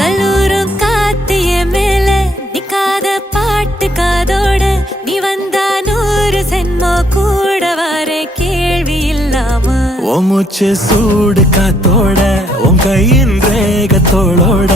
கல்லூரும் காத்திய மேல நிக்காத பாட்டு காதோட நீ வந்தா 100 சென்மோ கூட வர கேள்வி இல்லாம ஓ மூச்சு சூடு காத்தோட உன் கையின் ரேகத்தோளோட